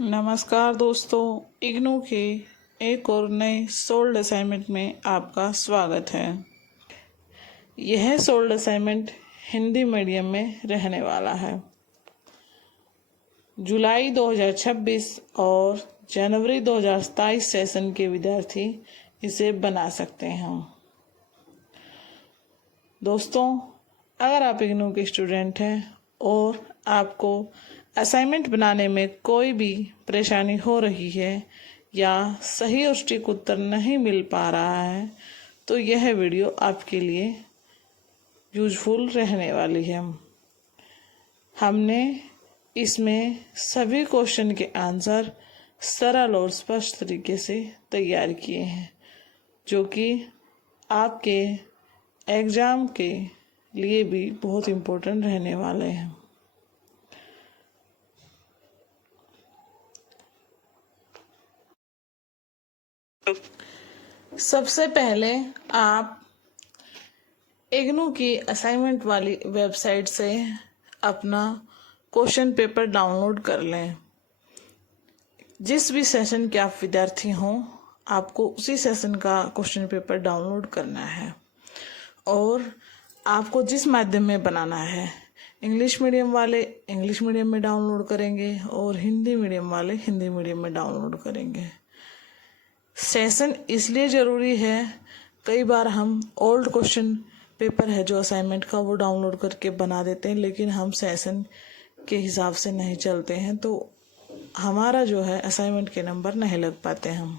नमस्कार दोस्तों, इग्नू के एक और नए सोल्ड असाइनमेंट में आपका स्वागत है। यह सोल्ड असाइनमेंट हिंदी मीडियम में रहने वाला है। जुलाई 2026 और जनवरी 2027 सेशन के विद्यार्थी इसे बना सकते हैं। दोस्तों, अगर आप इग्नू के स्टूडेंट हैं और आपको असाइनमेंट बनाने में कोई भी परेशानी हो रही है या सही और सटीक उत्तर नहीं मिल पा रहा है तो यह वीडियो आपके लिए यूजफुल रहने वाली है। हमने इसमें सभी क्वेश्चन के आंसर सरल और स्पष्ट तरीके से तैयार किए हैं, जो कि आपके एग्ज़ाम के लिए भी बहुत इम्पोर्टेंट रहने वाले हैं। सबसे पहले आप इग्नू की असाइनमेंट वाली वेबसाइट से अपना क्वेश्चन पेपर डाउनलोड कर लें। जिस भी सेशन के आप विद्यार्थी हों, आपको उसी सेशन का क्वेश्चन पेपर डाउनलोड करना है और आपको जिस माध्यम में बनाना है, इंग्लिश मीडियम वाले इंग्लिश मीडियम में डाउनलोड करेंगे और हिंदी मीडियम वाले हिंदी मीडियम में डाउनलोड करेंगे। सेशन इसलिए ज़रूरी है, कई बार हम ओल्ड क्वेश्चन पेपर है जो असाइनमेंट का वो डाउनलोड करके बना देते हैं, लेकिन हम सेशन के हिसाब से नहीं चलते हैं तो हमारा जो है असाइनमेंट के नंबर नहीं लग पाते हम।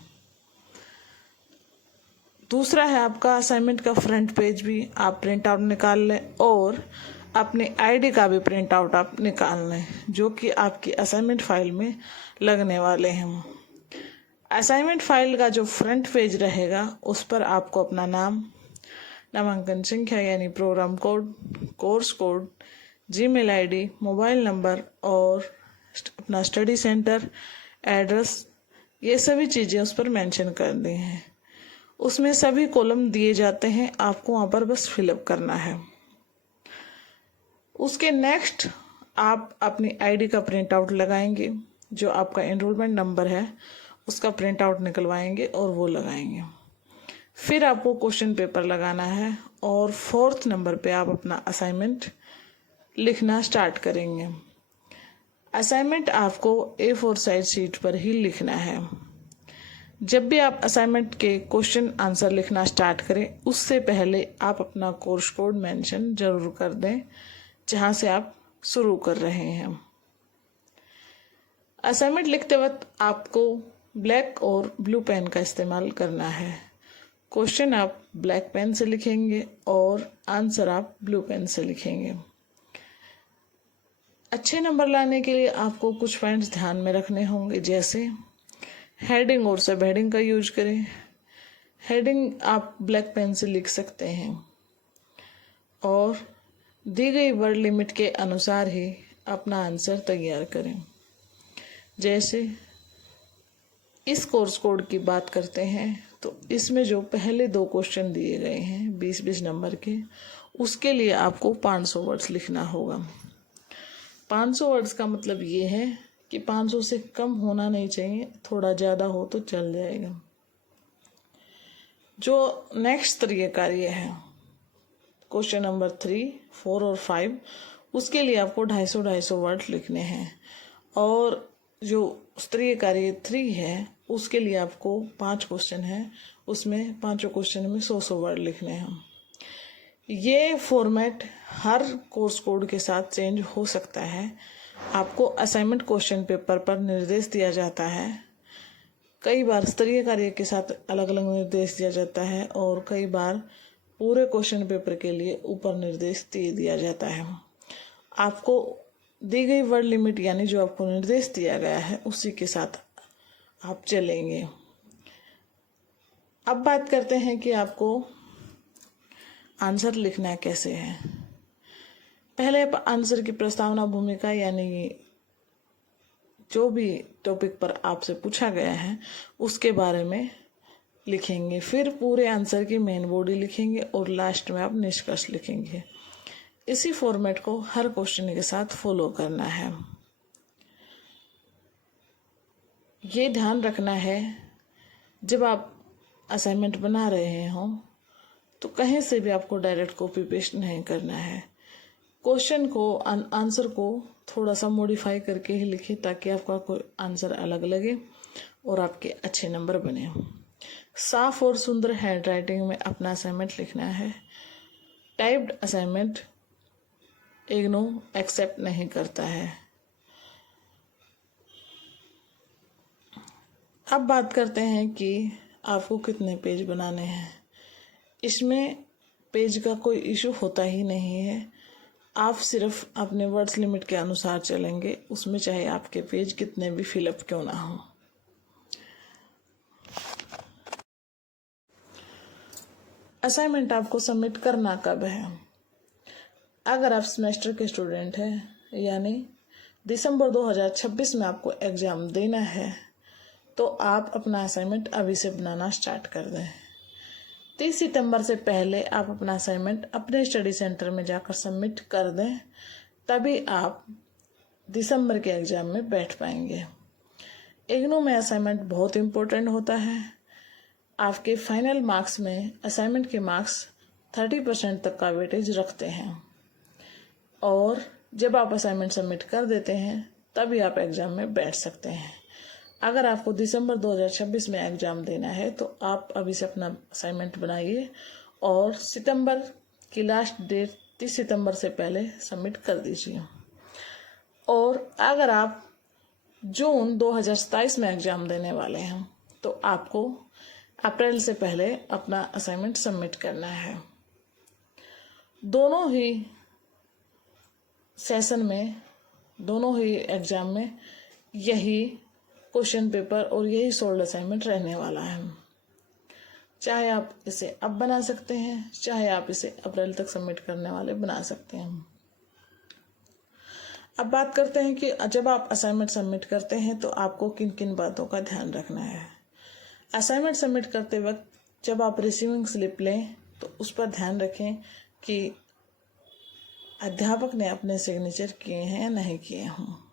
दूसरा है आपका असाइनमेंट का फ्रंट पेज भी आप प्रिंट आउट निकाल लें और अपनी आईडी का भी प्रिंट आउट आप निकाल लें, जो कि आपकी असाइनमेंट फाइल में लगने वाले हैं। असाइनमेंट फाइल का जो फ्रंट पेज रहेगा उस पर आपको अपना नाम, नामांकन संख्या यानी programme code, course code, Gmail ID, mobile number और अपना स्टडी सेंटर, एड्रेस, ये सभी चीज़ें उस पर मेंशन कर दी हैं। उसमें सभी कॉलम दिए जाते हैं, आपको वहाँ पर बस फिलअप करना है। उसके नेक्स्ट आप अपनी आईडी का प्रिंट आउट लगाएंगे, जो आपका एनरोलमेंट नंबर है उसका प्रिंट आउट निकलवाएंगे और वो लगाएंगे। फिर आपको क्वेश्चन पेपर लगाना है और 4th नंबर पे आप अपना असाइनमेंट लिखना स्टार्ट करेंगे। असाइनमेंट आपको A4 साइज शीट पर ही लिखना है। जब भी आप असाइनमेंट के क्वेश्चन आंसर लिखना स्टार्ट करें, उससे पहले आप अपना कोर्स कोड मेंशन जरूर कर दें जहां से आप शुरू कर रहे हैं। असाइनमेंट लिखते वक्त आपको ब्लैक और ब्लू पेन का इस्तेमाल करना है। क्वेश्चन आप ब्लैक पेन से लिखेंगे और आंसर आप ब्लू पेन से लिखेंगे। अच्छे नंबर लाने के लिए आपको कुछ पॉइंट्स ध्यान में रखने होंगे, जैसे हेडिंग और सब हेडिंग का यूज करें। हेडिंग आप ब्लैक पेन से लिख सकते हैं और दी गई वर्ड लिमिट के अनुसार ही अपना आंसर तैयार करें। जैसे इस कोर्स कोड की बात करते हैं तो इसमें जो पहले 2 क्वेश्चन दिए गए हैं 20-20 नंबर के, उसके लिए आपको 500 वर्ड्स लिखना होगा। 500 वर्ड्स का मतलब ये है कि 500 से कम होना नहीं चाहिए, थोड़ा ज़्यादा हो तो चल जाएगा। जो नेक्स्ट तरीके कार्य है क्वेश्चन नंबर 3, 4 और 5, उसके लिए आपको 250-250 वर्ड लिखने हैं और जो स्तरीय कार्य 3 है उसके लिए आपको 5 क्वेश्चन है, उसमें 5 क्वेश्चन में 100-100 वर्ड लिखने हैं। ये फॉर्मेट हर कोर्स कोड के साथ चेंज हो सकता है। आपको असाइनमेंट क्वेश्चन पेपर पर निर्देश दिया जाता है, कई बार स्तरीय कार्य के साथ अलग अलग निर्देश दिया जाता है और कई बार पूरे क्वेश्चन पेपर के लिए ऊपर निर्देश दे दिया जाता है। आपको दी गई वर्ड लिमिट यानी जो आपको निर्देश दिया गया है उसी के साथ आप चलेंगे। अब बात करते हैं कि आपको आंसर लिखना कैसे है। पहले आंसर की प्रस्तावना, भूमिका यानी जो भी टॉपिक पर आपसे पूछा गया है उसके बारे में लिखेंगे। फिर पूरे आंसर की मेन बॉडी लिखेंगे और लास्ट में आप निष्कर्ष लिखेंगे। इसी फॉर्मेट को हर क्वेश्चन के साथ फॉलो करना है। ये ध्यान रखना है जब आप असाइनमेंट बना रहे हों तो कहीं से भी आपको डायरेक्ट कॉपी पेस्ट नहीं करना है। क्वेश्चन को आंसर को थोड़ा सा मॉडिफाई करके ही लिखें ताकि आपका कोई आंसर अलग लगे और आपके अच्छे नंबर बने। साफ और सुंदर हैंड राइटिंग में अपना असाइनमेंट लिखना है। टाइप्ड असाइनमेंट इग्नू एक्सेप्ट नहीं करता है। अब बात करते हैं कि आपको कितने पेज बनाने हैं। इसमें पेज का कोई इशू होता ही नहीं है। आप सिर्फ अपने वर्ड्स लिमिट के अनुसार चलेंगे, उसमें चाहे आपके पेज कितने भी फिलअप क्यों ना हो। असाइनमेंट आपको सबमिट करना कब है? अगर आप सेमेस्टर के स्टूडेंट हैं यानी दिसंबर 2026 में आपको एग्ज़ाम देना है तो आप अपना असाइनमेंट अभी से बनाना स्टार्ट कर दें। 30 सितंबर से पहले आप अपना असाइनमेंट अपने स्टडी सेंटर में जाकर सबमिट कर दें, तभी आप दिसंबर के एग्ज़ाम में बैठ पाएंगे। इग्नू में असाइनमेंट बहुत इम्पोर्टेंट होता है। आपके फाइनल मार्क्स में असाइनमेंट के मार्क्स 30% तक का वेटेज रखते हैं और जब आप असाइनमेंट सबमिट कर देते हैं तभी आप एग्ज़ाम में बैठ सकते हैं। अगर आपको दिसंबर 2026 में एग्ज़ाम देना है तो आप अभी से अपना असाइनमेंट बनाइए और सितंबर की लास्ट डेट 30 सितंबर से पहले सबमिट कर दीजिए। और अगर आप जून 2027 में एग्ज़ाम देने वाले हैं तो आपको अप्रैल से पहले अपना असाइनमेंट सबमिट करना है। दोनों ही सेशन में, दोनों ही एग्ज़ाम में यही क्वेश्चन पेपर और यही सोल्ड असाइनमेंट रहने वाला है। चाहे आप इसे अब बना सकते हैं, चाहे आप इसे अप्रैल तक सबमिट करने वाले बना सकते हैं। अब बात करते हैं कि जब आप असाइनमेंट सबमिट करते हैं तो आपको किन किन बातों का ध्यान रखना है। असाइनमेंट सबमिट करते वक्त जब आप रिसीविंग स्लिप लें तो उस पर ध्यान रखें कि अध्यापक ने अपने सिग्नेचर किए हैं या नहीं किए हों।